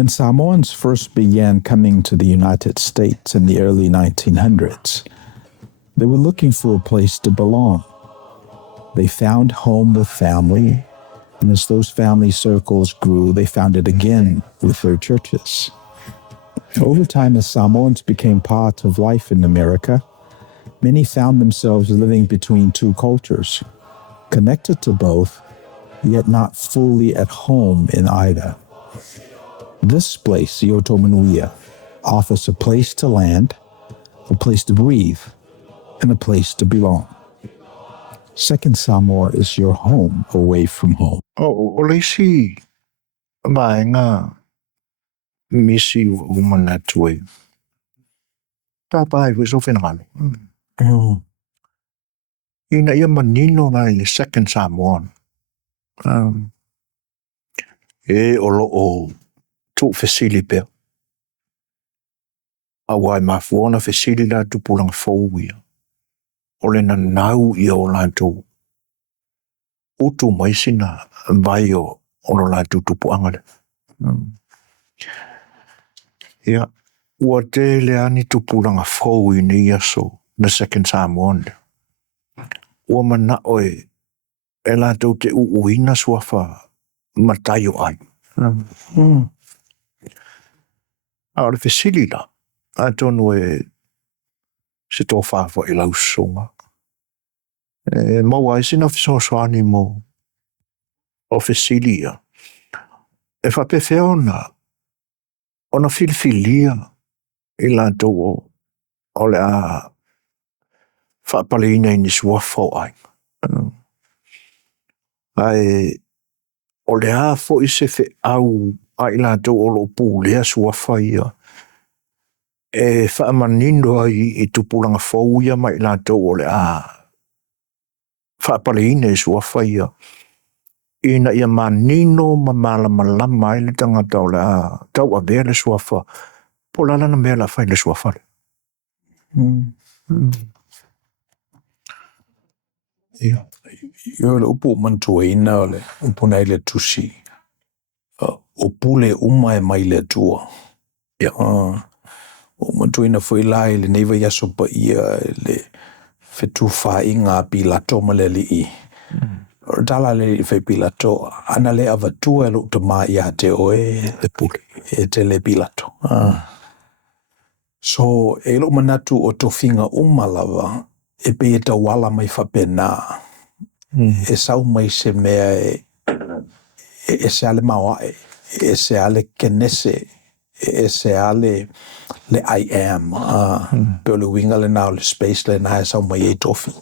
When Samoans first began coming to the United States in the early 1900s, they were looking for a place to belong. They found home with family, and as those family circles grew, they found it again with their churches. Over time, as Samoans became part of life in America, many found themselves living between two cultures, connected to both, yet not fully at home in either. This place, Manuia, offers a place to land, a place to breathe, and a place to belong. Second Samoa is your home away from home. Olisi vaenga misi umanatue. Tapai was ofenalo. Ina ia manino na le second Samoan. Olo o tu fesili pe. Awai mafuona fesili la tupulang fauia. Ole na nau ia o lanto. Utu Measina vai o ono lanto tupuanga. Ia, ua te le ani tupulanga fau i ni aso na second Samoan. Ua mana oe e lanto te uuina suafa matayo ai. Aole fesili la. Atonu e se tō Fafo e lau songa. Maua e sina fisosoani mo o fesilia. E whapewhea ona filfilia i lanto o le a whapaleina i ni suafo ai. Ai o le a fo i se fe au ai lanto o lo pūlea suafa ia. E whaamanindo ai i tupulanga fauia mai lanto o le a whaapaleina i suafa ia. Ina ia manino ma malama i le tangata o le a tau a vea le suafa. Po lala na mea la whai le suafa le. Ia. Ia le upu mantuaina o le upu nei le tusi. O pule uma e mai le tua. Ia. O mantuaina foi lai le neiva yaso pa ia le fetu whainga pilato ma le li i. O tala le fai pilato. Ana le avatua e lukta maa ia te oe le pule. E te le pilato. So e lo manatu o tofinga umalawa e pe e tawala mai whapena. E sau mai se mea e se ale mawae. E se ale kenese. E se ale le I am. Pe o le winga le nao le space le na e sau mai e tofi.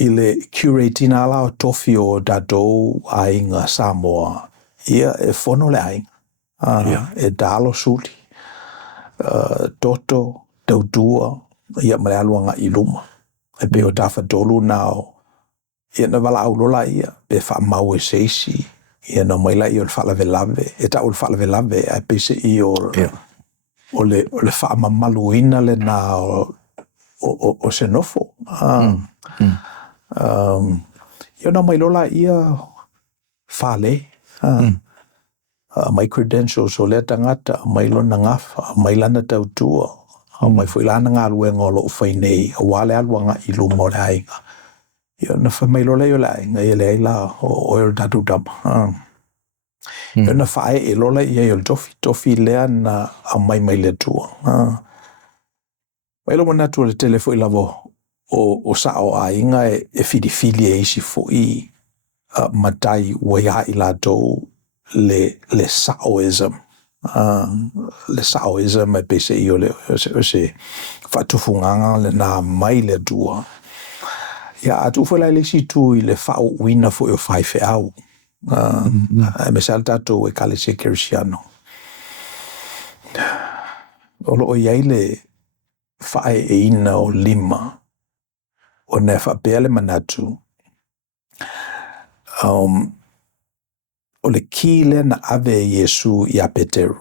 I le curating ala o tofi o datou ainga Samoa. Ia e fono le ainga. E dalo suli. Toto, tautua, ia male aluanga i luma. E pe o tafa tolu nao. Ia na wala aulola ia. Pe wha mau e seisi. Ia na maila i o le wha lave. E ta o le wha lave. E pe se i o le wha mamaluina le na o se nofo. Ia na mailola ia whale. Mai credentials o le tangata, mai lona ngafa, mai lana tautua, mai fuilana ngā luenga o loo whainei, a wale aluanga i luma o le ainga. Ia na mai lola i o le ainga, i le aila o el tatu tama. Ia na whae e lola i o le tofi lea na a mai le tua. Mai loma natu le telefo i lavo o sa o ainga e fili e isi fo i matai ua ia i latou le Saoism. Le Saoism e pese i o se whatufunganga le nā mai le tua. Ia atu whala le si tu i le whao wina fo i o whaife au. Me saltato e kale se kerisiano. Olo o iai le whae e ina o lima. O ne whapea le manatu. O le ki le na ave Yesu i a Peteru.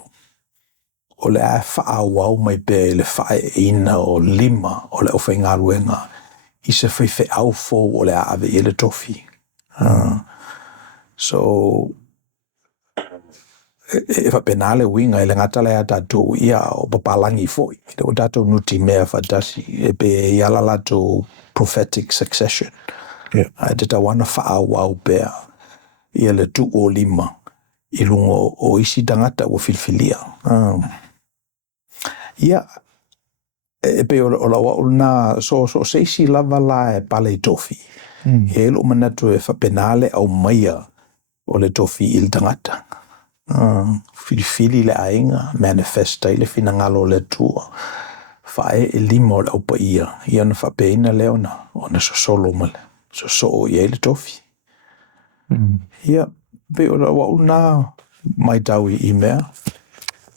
O le a wha wau mai pe le whae ina o lima o le ofa ngā ruenga. I se whaife au fo o le a ave i le tofi. So, e whapenale winga le ngatala ya tatou ia o papalangi foi. O tatou nuti mea whadasi e pe e ala lato prophetic succession. Te tawana wha wau pea ia le tu o lima I lungo o isi tangata o filfilia. Ia e pe o la na so seisi lava la e pale tofi. E lo manatu e whapenale au maia o le tofi il tangata. Filifili le ainga, manifesta le finangalo le tua. Fae e limo le aupa ia. Ia na whapeina leona o na so solo male. So o ia le tofi. Ia pe o la na mai tau I mea.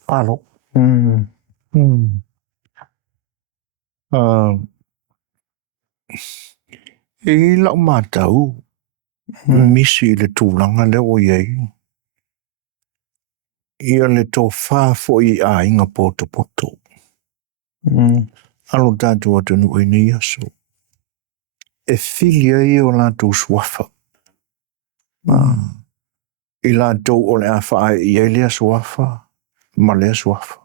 Alo. E lau mātau, misi le tūlanga le o iei. Ia le tō Fafo I a inga poto poto. Alo tātou atanu o ni aso. E filia I o lātou swafa. I lātou o le a whae I le swafa, ma le swafa.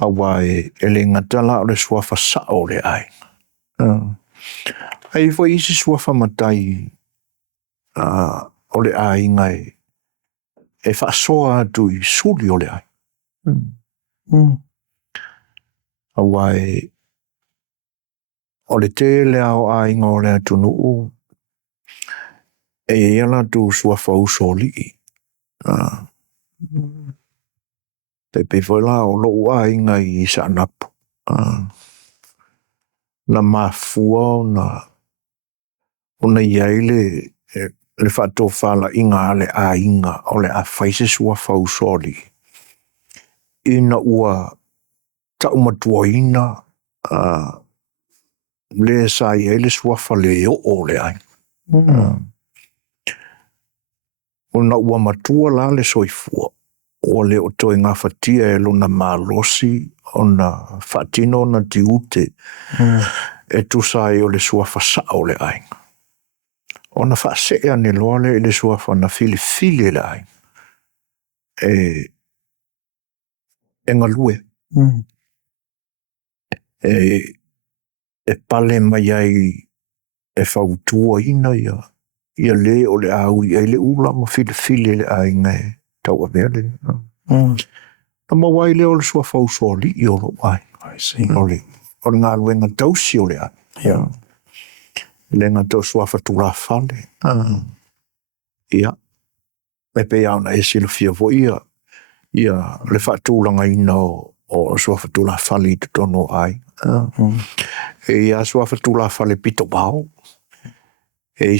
Awa e le ngatala o le swafa sa o le ai. Ai fo isi swafa matai o le ai ngai e whaasoa atu I suli o le ai. Awa e o le te le au ai ngā o le atunu u e iala tu swafa usoli. Te pewhala o lo ai ngai I sa napu. Na mafua o na iai le whato whala inga le a inga o le a whaise swafa usoli. Ina ua taumatua ina le sa iai le swafa le o le ai. O na ua matua la le soifua. O le o toi ngā whatia e luna malosi o na whatino na tiute e tusai o le swafa sa o le ai. O na whaasea ne loa le swafa na fili le ai. E ngalue. E pale mai ai e whautua ina ia. Ia le o le au I le ula ma fili le ai ngai tau a mea le. Na mawai le o le swafa usoli I o lo ai. I see. O le ngā luenga tausi o le ai. Le ngā tau swafa tula whale. Ia. Me pe au na e sila fia vo ia. Ia le whaatūlanga ina o swafa tula whale I te tono ai. E ia swafa tula whale pito wao. E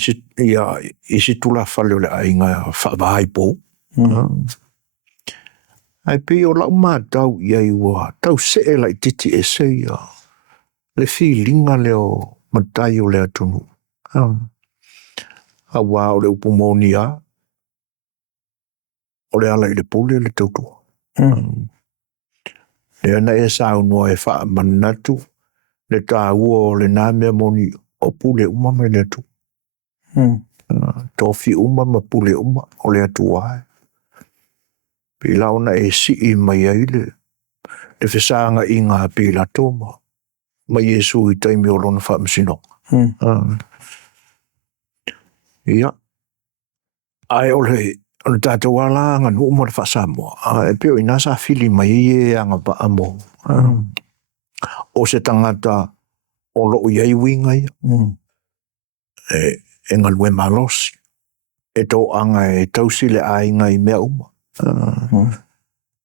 isi tula whale o le ai ngā whaavai po. Ai pe o lau mātau iai ua tau se e lai titi e se ia. Le whilinga leo matai o le atunu. Awa o le upumonia. O le ala I le pule le tautua. Le ana e sa unua e wha manatu. Le tā ua o le nāmea moni o pule uma mai le atu. Tofi uma ma pule uma o le atua ai. Pila ona e si I mai ai le whesanga I ngā pila tōma. Ma Yesu I taimi o lona wha masino. Ia. Ai o le tātou ala ngā nuu mo le wha Samoa. E peo I nasa fili mai e anga pa amo. O se tangata o loo iai winga ia. E ngā lue malosi. E tō anga e tausi le ainga I mea uma.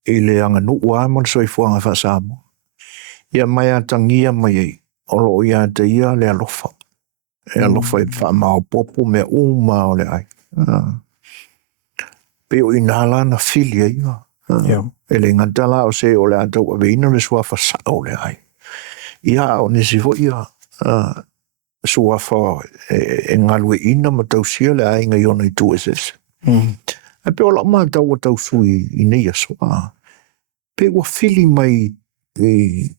I le anga nuu a mo le soifuanga wha Samoa. Ia mai a tangia mai ei. O loo ia te ia le alofa. E alofa I wha mao popo mea uma o le ai. Peo I nala na fili ai. E le ngatala o se o le atau a veina le suafa sa o le ai. Ia o nisi vo ia suafa e ngalue ina ma tausia le ai ngai ona I tu eses. E peo la ma tau a tau sui I nei aso. Peo fili mai e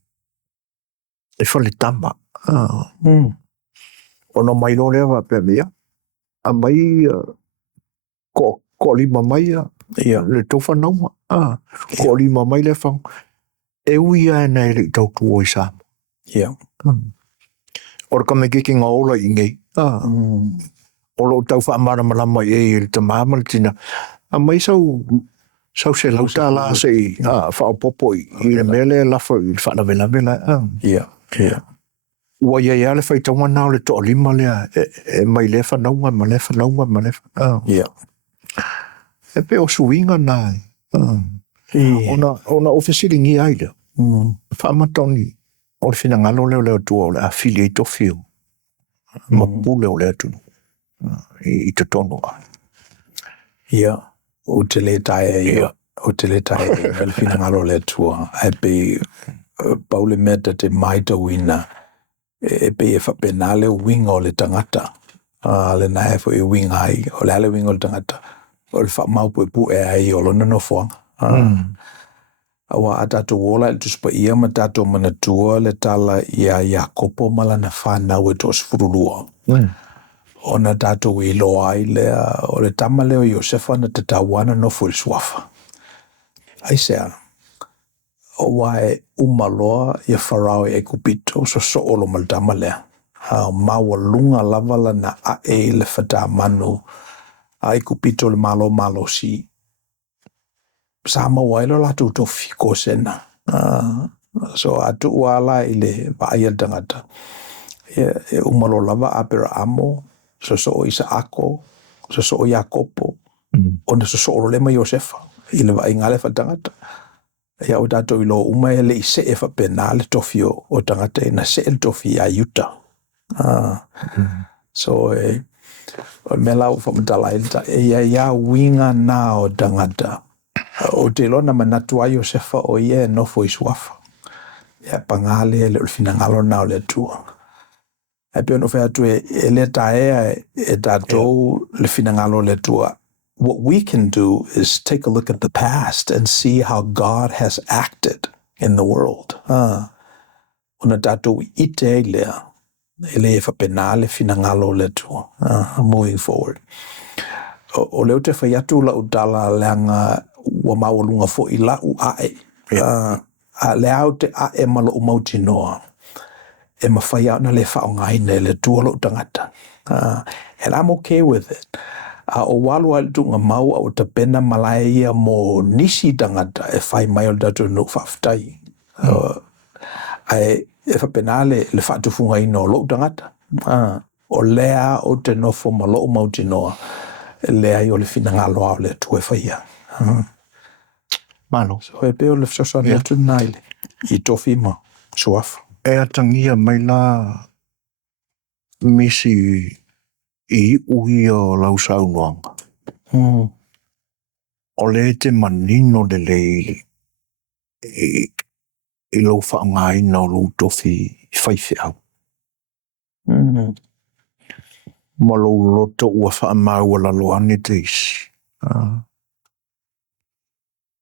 whale tama. Ona mai no lea wa pe mea. A mai ko lima mai Le tau whanauma. Ko lima mai le whang. E ui ai nei le tau tuo I Samoa. Ora ka me kiki ngā ola I ngei. Olo tau whaamara malama e le tamama le tina. A mai sau se lauta la se whaapopo I le mele lafa I whaanavela vela. Ua ia le whaitaunga nao le toa lima lea. E mai le whanaunga, ma le whanaunga, ma le whanaunga. E pe o suinga nai. Ona ofesiringi ai leo. Whaamatoni. O le whina ngalo leo tua o le affiliate of you. Ma pule o leo tunu. I te tono ai. O te le tae le whina ngalo leo tua. E pe paule meta te maita wina. E pe e whapenale winga o le tangata. Le nae fo I winga ai. O le ale winga o le tangata. O le whamaupu e pu e ai o lona no fuanga. Awa a tato wola le tuspa ia ma tato manatua le tala ia kopo malana whanau e tos furulua. Ona tato I loa ai lea o le tama leo Iosefa na tatawana no fuil swafa. Ai sea, o wae umaloa ia farao e kupito so olo mal tama lea. Maua lunga lavala na a e le fata manu ai kupito le malo si. Sama wailo la tu tofi ko sena. So atu wala ile vaia tangata. E umalo lava apera amo, so isa ako, so Jakopo, ona so lema Iosefa, ile va ingale fa tangata. Ya o dato ilo uma ele I se e fa penale tofio o tangata na se el tofi a yuta. So o mela o fa mtala ilta ya winga na o tangata. O te lona manatua Iosefa o ie no fo iswafa. Ya pangale le fina ngalo na o le tua. E pe no fe atu e le tae e tato le fina ngalo le tua. What we can do is take a look at the past and see how God has acted in the world. Una tato ite lea. Ele e fa penale fina ngalo le tua. Moving forward. O leo te whaiatu la udala leanga ua mawalunga fo I la u ae. A leao te ae malo umauti noa. E mawhai na le whaongaine le tuolo tangata. And I'm okay with it. O walu al tunga mau o ta pena malaya ia mo nisi tangata e whai mai o datu no whaftai. Ai e whapenale le whatufunga ino lo tangata. O lea o te nofo ma lo umauti noa. Lea I o le fina ngaloa o le tue whaia. Malo. So e peo le fsosa ni atu naile. I tofi ma. Suafa. E atangia mai la misi I ui o lau saunoanga. O le te manino le lei I lau whaangai na o lau tofi whaife au. Ma lau loto ua whaamau ala loane te isi.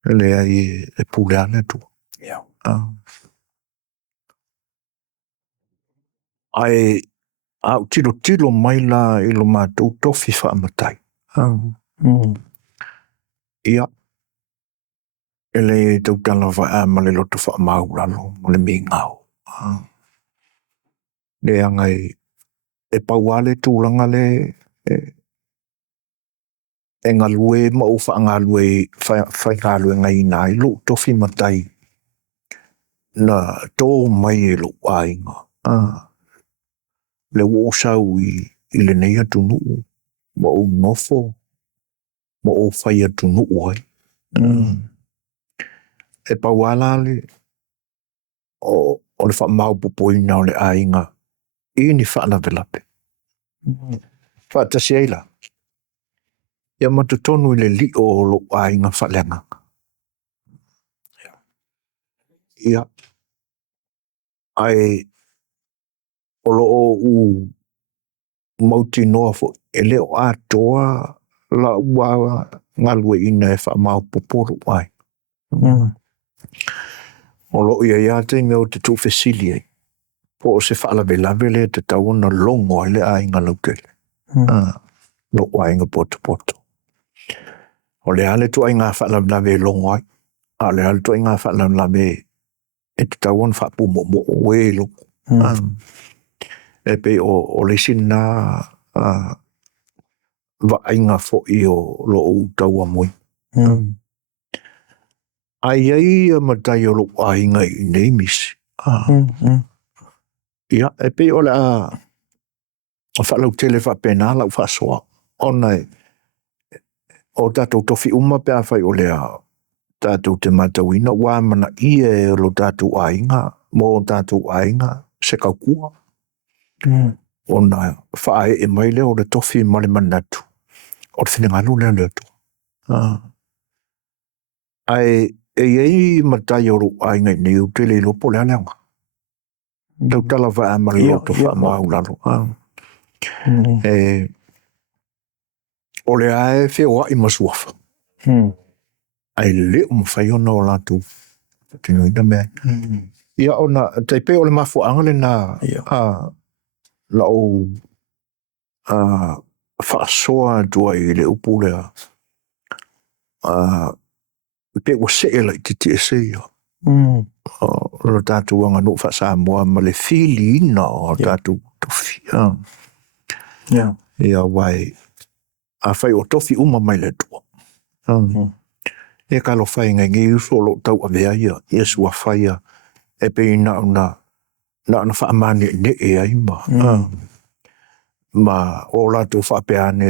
Lea e puleane tu. Ai au tilo mai la I lo mātou tofi whaamatai. Ia. Ele tau tala wha ma le loto whaamau lalo, ma le mi ngau. Le angai e pauale tūlanga le e ngalue ma o whaangalue whai ngalue ngai nai lo tofi matai na tō mai e lo ainga. Le wo sau I le nei atu nuu, ma o nofo, ma o whai atu nuu ai. E pauala le o le whaamau popoina o le ainga I ni whaana velape. Whaatasi eila. Ia matutonu I le li o lo ainga whalenga. Ia. Ai o lo o u mauti noa fo e leo atoa la ua ngalue ina e whaamau poporo ai. O lo ia te meo te tu fesili ai. Po o se whaalawe le te tauna longo ai le ainga lautele. Lo ainga poto. O le ale tu ai ngā whaalamlawe longo ai. A le ale tu ai ngā whaalamlawe e te tauan whaapu mo e longo. E pe o le sina wa ainga fo I o lo o taua moi. Ai matai o lo ainga I nei misi. Ia, e pe o le a whaalau tele whaapena lau whaasoa. Ona o tātou tofi uma pe a whai o le a tātou te matauina, wā mana ia e lo tātou ainga, mō tātou ainga, se kaukua. Ona whae e mai leo le tofi male manatu. O te whinangalo leo leo tu. Ai, ei matai o lo ainga nei o te le lopo lea leanga. Tau tala wha amari o to wha maulalo. O le ae whio ai masuafa. Ai leo mawhai ona o lātou. Tino ina mea. Ia ona, teipe o le mafu angale na la o whaasoa tua I le upu lea. Pe o se e lai titi e se ia. O tātou anga no whaasa mua ma le whili ina o tātou tofi. Ia wai. A whai o tofi uma mai le tua. E ka lo whai ngai uso lo tau a vea ia. Iesu a whai a. E pe ina na whaamane ne e ai ma. Ma o lato whaapeane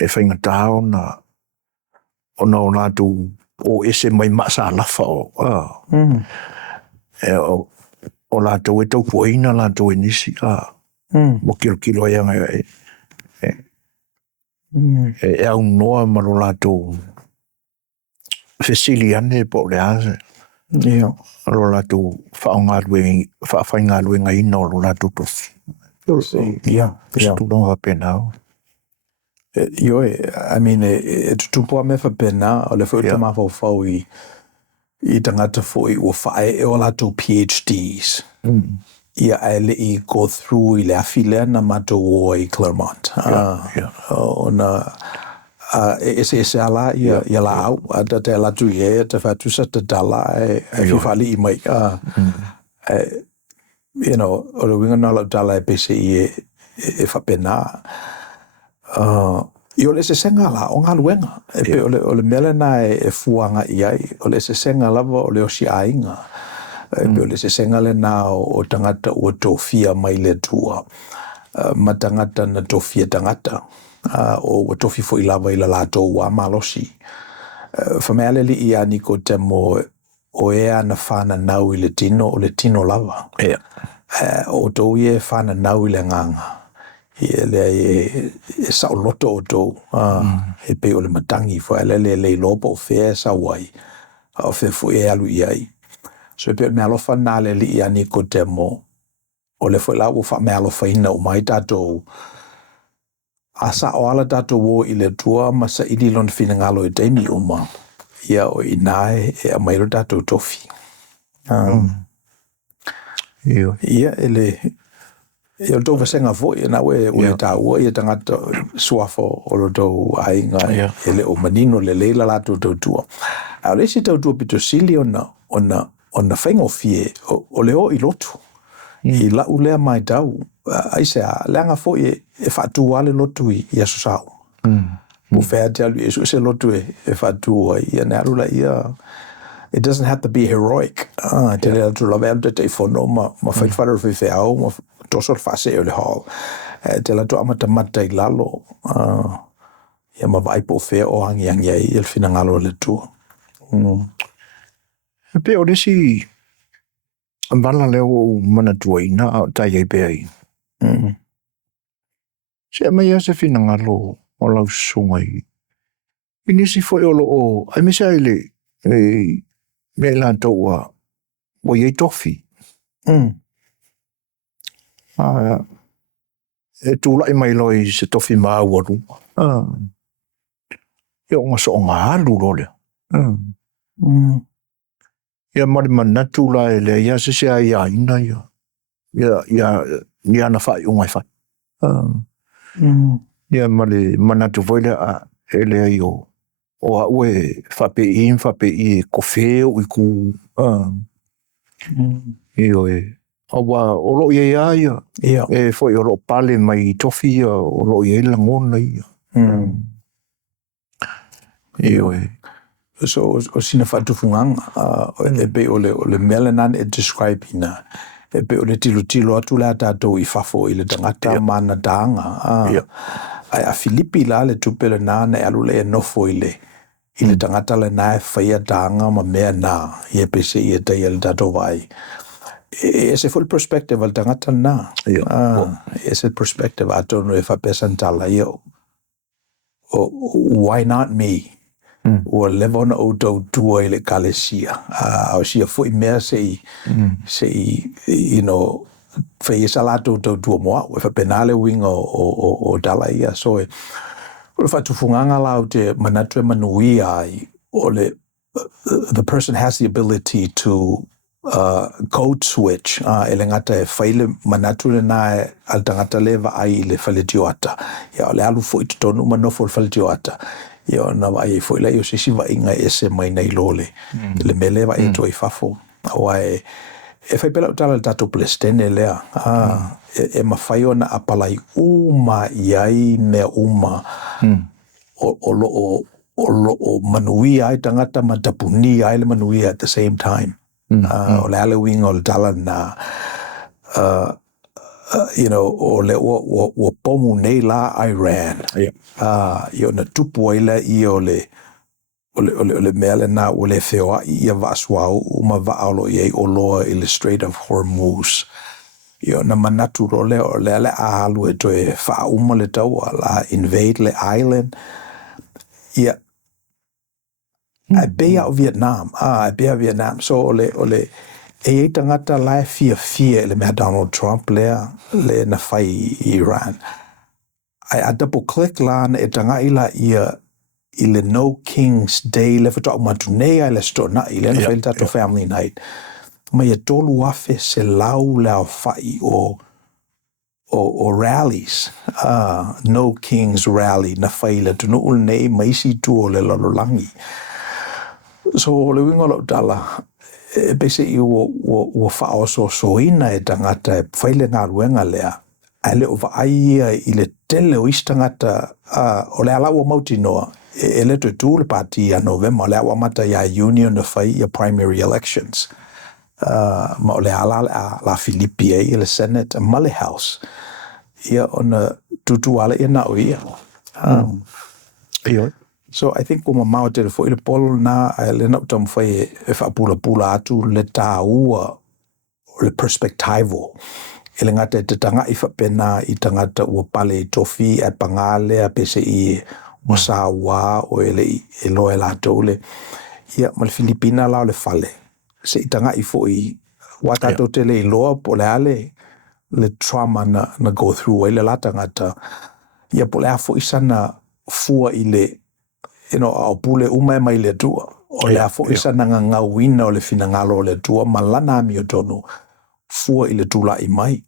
e whainga tāo na o lato o ese mai masa alafa o. O lato e tau puaina lato e nisi. Mo kilo ai anga e au noa ma lo lato fesiliane po le ase. Lo lato whaafai lue ngai ina o lo lato tofi. Stulong ha penao. I mean, e tutupua me whapena o le whauta mawhau I tangata fwoi o whae e o lato PhDs. Ia aile I go through I le awhile na mato o I Claremont. Ona e ala ia la au a te alatu I te whatusa te tala e whiwhali I mai. You know, o le winga na lau tala e pese I e whapena. I o le se senga la o ngā luenga. E pe o le mele na e fuanga I ai. O le se senga lava o le o si ainga. E pe o le se senga le na o tangata o tofia mai le tua. Ma tangata na tofia tangata. O tofi fo I lava I la lato wa malosi. Whameale li I ani ko te mo o ea na whana nau I le tino o le tino lava. O tau I e whana nau I le nganga. Ia lea e sao loto o tō. E pe o le matangi fo ele le lopo o whea sa wai. O whea fo e alu I ai. So e pe me alofa nā le li I ani ko te mo. O le fo lau wha me alofa ina o mai tātou. A sa o ala tātou o I le tua ma sa ili lon whina ngalo e teimi uma. Ia o I nae e a mairo tātou tofi. Ia ele... E o tau vasenga foi na we o ta o e tangata suafo o lo tau ainga ele o manino le leila la tu tu. A le si tau tu pito sili ona whainga o fie o leo I lotu. I la ulea mai tau ai se a leanga foi e whatu wale lotu I aso sao. O whea te alu Yesu se lotu e whatu ai I ane arula ia. It doesn't have to be heroic. Te lea tu la vea te whono ma whaitwhara whiwheau ma tosor whase o le hall. Te la tu amata mata I lalo. Ia ma vaipo whea o hangi ai il whina ngalo le tua. Pe o resi ambala leo o mana tuaina a tai ai pe ai. Se mai a se whina ngalo o lau sungai. Inisi foi o lo o ai misa ele me la toa o ye tofi. E tula I mai loi se tofi maawaru. Ia o ngasa o ngā alu lole. Ia mari mana tula e le ia se se ai aina ia. Ia na whai ungai whai. Ia mari mana tu voile a ele ai o a ue whape i kofeo i ku io awa olo ia ia e foi olo pale mai tofi olo ia langona ia io so o sina whatufunganga e be ole melanan e describe ina e be ole tilo atu la tātou I Fafo I le tangata mana danga a Filipi la le tupele nana e alule e nofo I le tangata le nae whaia danga ma mea na I pese I te I le tātou vai e se full perspective al tangata na e se perspective ato no e whapesantala why not me o level na o tua I le kalesia o sia foi mea se you know fai salato tua moa o fa penale wing o dala ia so o fa tufunganga la o te manatu manuia ai o le the person has the ability to code switch ele ngata e faile manatu le na al tangata leva ai le faletioata ya le alu foi tonu manofo faletioata ya na ai foi la yo se siva inga ese mai nei lole le meleva e toi Fafo wa e fai pela utala tato plestene lea e mawhaio na apalai uma iai me uma o manuia ai tangata matapuni ai le manuia at the same time o le alewing o le tala na you know o le o pomu nei la Iran io na tupu ai la I o le mele na o le feoa I a vaswau uma vaalo I o loa illustrative Hormuz io na manatu role o le ahalu e toe wha uma le tau la invade le island ia a bea o Vietnam a bea Vietnam so ole e tangata lai fia le mea Donald Trump le na whai Iran a double click la na e tanga ila ia I le No King's Day le whata o matunei ai le sto na I le na whaile tato family night mai e tolu afe se lau le au whai o rallies No King's Rally na whaile tunu ul nei maisi tu o le lalolangi so le wingo lo tala e bese I o whao so ina e tangata e whaile ngā ruenga lea ale o vaia I le tele o istangata o le ala o mauti noa e le tu le party a November le awa mata ia union of ia primary elections ma o le ala la Filipi e le Senate ma le House ia ona tutu ala ia na o ia so I think kuma mau te fo ile polo na le na tam foi e fa pula atu le taua le perspectivo ele ngata te tanga I fa pena I tangata ua pale tofi e pangale a pese I o sawa o ele loe la tole ia mal Filipina la le fale se I tanga I foi wata to tele loa po le ale le trauma na go through ele la tangata ia po le a foi sana fua I le you know au pule uma mai le tua o le a foi sana nga wina o le finangalo le tua malana mi o tonu fua I le tula I mai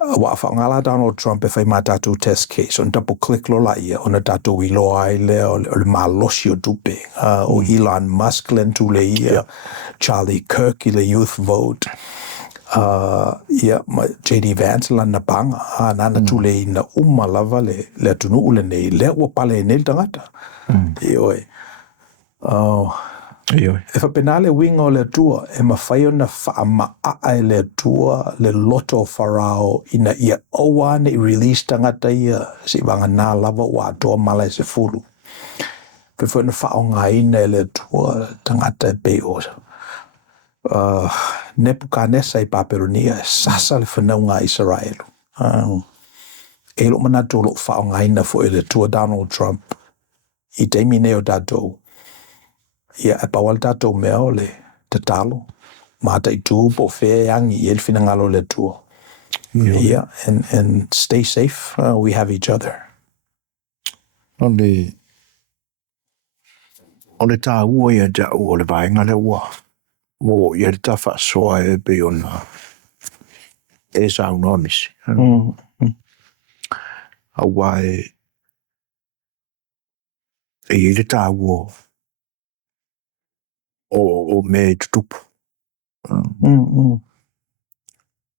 wa whaangala Donald Trump e whai mātātou test case on double click lo la ia ona tātou I loa ai le o le mālosi o tupe o Elon Musk len tu le ia Charlie Kirk I le youth vote ia J.D. Vance la na panga nana tu le ina lava le atunu ule nei le ua pale nei tangata ioi e fa penale wingo le tua e mawhaio na whaamaa le tua le loto farao ina ia owane I release tangata ia si wanga nā lava wa atoa mala se fulu pe fo na whaonga ina le tua tangata e peo Nebuchadnezzar I Babylonia sasa le whanaunga Israelu e lo manato lo whaonga ina fo le tua Donald Trump I teimi neo tatou ia e pawal tatou mea o le te talo mata I tu po whea yangi I elfina ngalo le tua ia and stay safe we have each other o le tā ua ia ja o le vaenga le ua mo ia le ta whaasoa e pe ona e sa unonisi a wai e le tāua o me tutupu.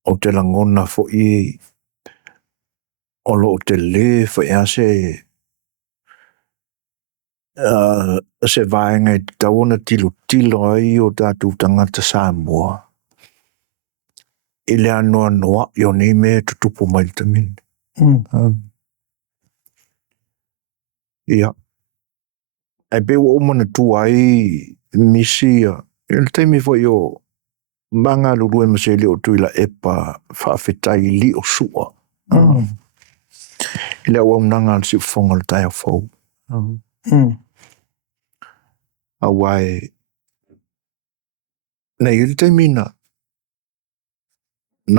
O te langona fo i o lo te le fo e se vaenga i tauna tilo ai o tātou tangata Samoa. I le anoa noa i o nei me tutupu mai le tamini. Ia. Ai pe o mana tu ai misia. Il temi fo i o manga lulu e masele o tuila epa whaafetai li o sua. I le au nanga al si fonga le tai a fau. Awai. Nei il temi na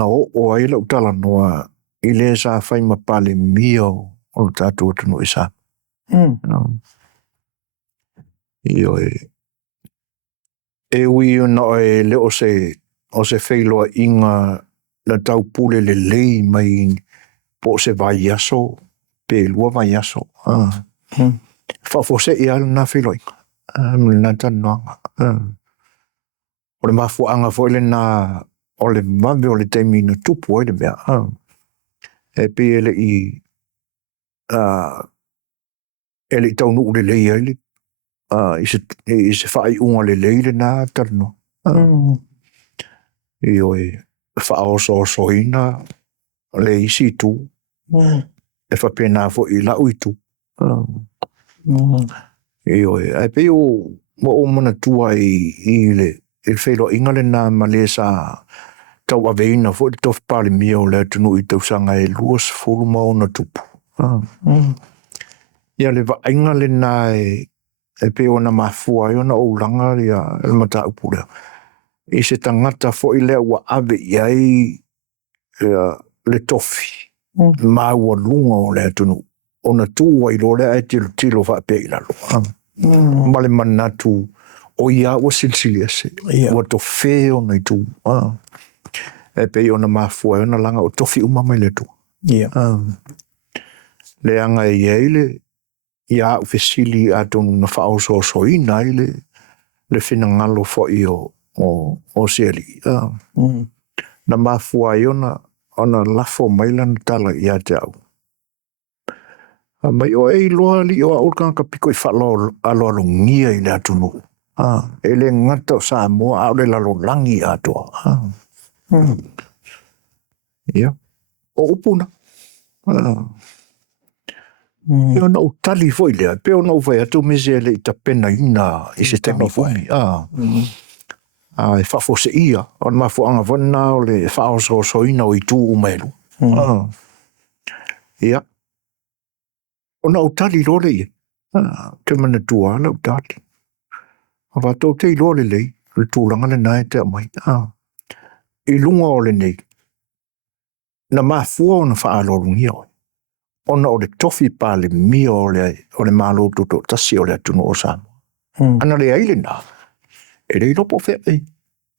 o ai la utala noa i le sa fai mapale mio o tātou atunu i sa. I o e ui na e le o se whailoa inga na tau pule le lei mai po se vai aso, pe lua vai aso. Fafo se i ala na whailoa inga. Na tanoanga. O le mafuanga fo le na o le mame o le teimi na tupu o le mea. E pe ele i ele tau nuu le lei ele. I se whai unga le lei le na tarno. I o e whaoso soina le isi tu. E whapena fo i lau i tu. I o e ai pe o mana tua i le whailo inga le na ma le sa tau aveina fo i tof pale mia o le tunu i tau sanga e luas fulu mao na tupu. Ia le va inga le na e pe o na mafua i o na oulanga ia le mata upura. I se tangata fo i le ua ave iai le tofi. Maua lunga o le tunu. O na tua i lo le ai tilo fa pe i lalo. Ma le manatu o ia ua silsilia se. Ua tofe o na i tu. E pe o na mafua o na langa o tofi umama i le tu. Le anga i eile ia u fesili atonu na whaoso soina i le whinangalo fo i o seli. Na mafua i ona lafo maila na tala i ate au. Mai o e loa li o aurkanga ka piko i whalo alo ngia i le atunu. E le ngata o Samoa au le lalo langi atoa. Ia. O upuna. E ona o tali foi lea. Pe ona o vai atu mese le i tapena ina i se temi fumi. E Fafo se ia. Ona mafuanga vana o le whaoso soina o i tū umelu. Ia. Ona o tali lole i. Te mana tuala o tali. A vato te i lole lei. Le tūlanga le nae te amai. I lunga o le nei. Na mafua o na whaalorungi oi. Ona o le tofi pa le mia o le malo tuto tasi o le atunu o Samoa. Ana le aile na. E rei lopo whea ei.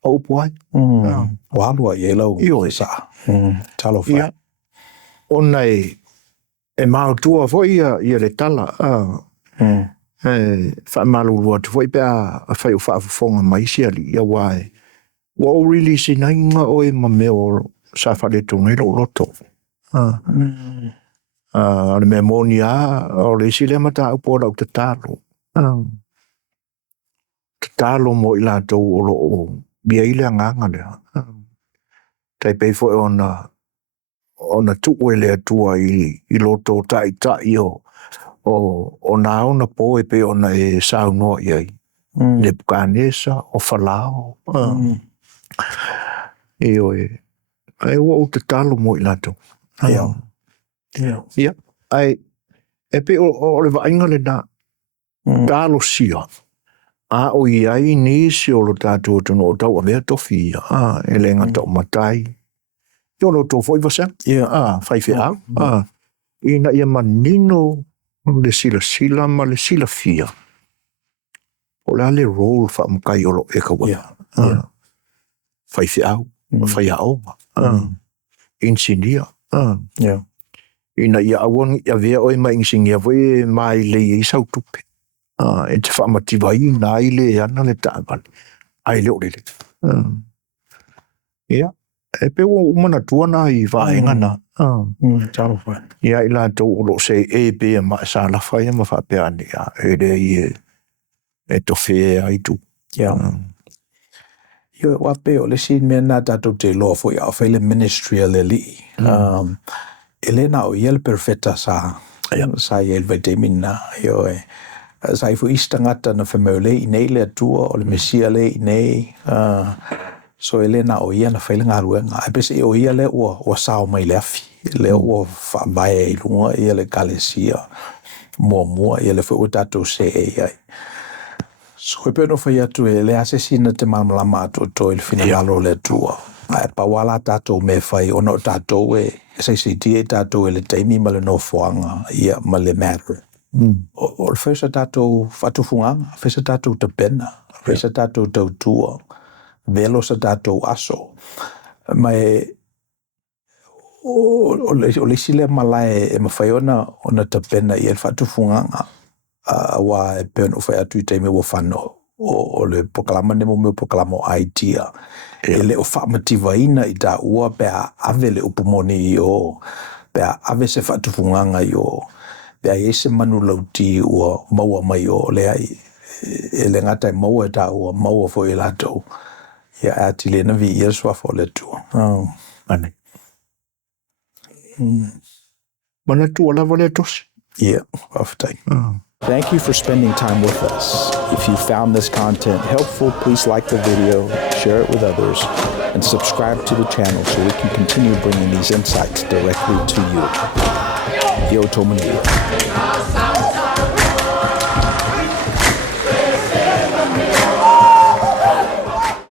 A upu ai. O halua i e lau sa. Talofa. Ia. Ona e mautua foi ia le tala. Wha malulua tu foi pea a whai o whaafufonga maisi ali. Ia wae. Wa o really sinainga o e mameo sa whale tunga lo loto. Le memonia o le isi le mata upo lau te talo. Te talo mo i lato o lo o bia ile anganga lea. Tai pei fo e ona tuwe le atua i loto tai tai o na ona po e pe ona e sao noa iai. Le pukanesa o falao. E o e ua o te talo mo i lato. Ia. Ai e pe o le vainga le na talo sia. A o iai nisi o lo tātou tunu o tau a mea tofi. E le ngata o matai. Io lo to foi vasa. Fai fe au. Ina ia manino le sila ma le sila fia. O la le roll fa mkai o lo e kawa. Fai fe au. Fai au. Insinia. Ina ia awang ia vea oi ma insinia voi mai le i sau tupe. E te whaamatiwai nā i le ana le tāwani. Ai leo le. Ia. E pe o umana tuana i vaenga na. Talofa. Ia i la tau lo se e pe ma sa la whaia ma whapea ni. E re i e to whea ai tu. Yo wape o le sin mea nā tātou te loa fo i au whaile ministry a le li. Elena o iel perfecta sa i elvai te mina. Yo e. Sa i fu istangata na whamau le i nei le atua o le mesia le i nei. So Elena o ia na whaile ngā ruenga. E pese o ia le ua sao mai le afi. Le ua whaambae i lunga ia le kalesia. Mua ia le whu tātou se e ai. So e pēno whai atu e le asesina te mamalama atu to il fina lalo le atua. E pawala tātou me whai ona o tātou e SACT e tātou e le teimi ma le no whoanga ia ma le matter. O le whaisa tātou whatuwhunganga, whaisa tātou te pena, whaisa tātou tautua. Velo sa tātou aso. Mai o le sile malae e mawhaiona ona ta pena i el whatuwhunganga wa e pēno whai atu i teime wa whano o le pokalama ne mo me pokalama o idea. E le o whaamatiwaina i tā ua pēa ave le upumoni i o pēa ave se whatuwhunganga i o pēa e se manu lauti ua maua mai o le ai e le ngatai maua e tā ua maua fo i latou. Ia ati le na vi ia swafa le tua. Ane. Mana tua lava le tosi. Yeah, whaftai. Thank you for spending time with us. If you found this content helpful, please like the video, share it with others, and subscribe to the channel so we can continue bringing these insights directly to you. Yo Manuia.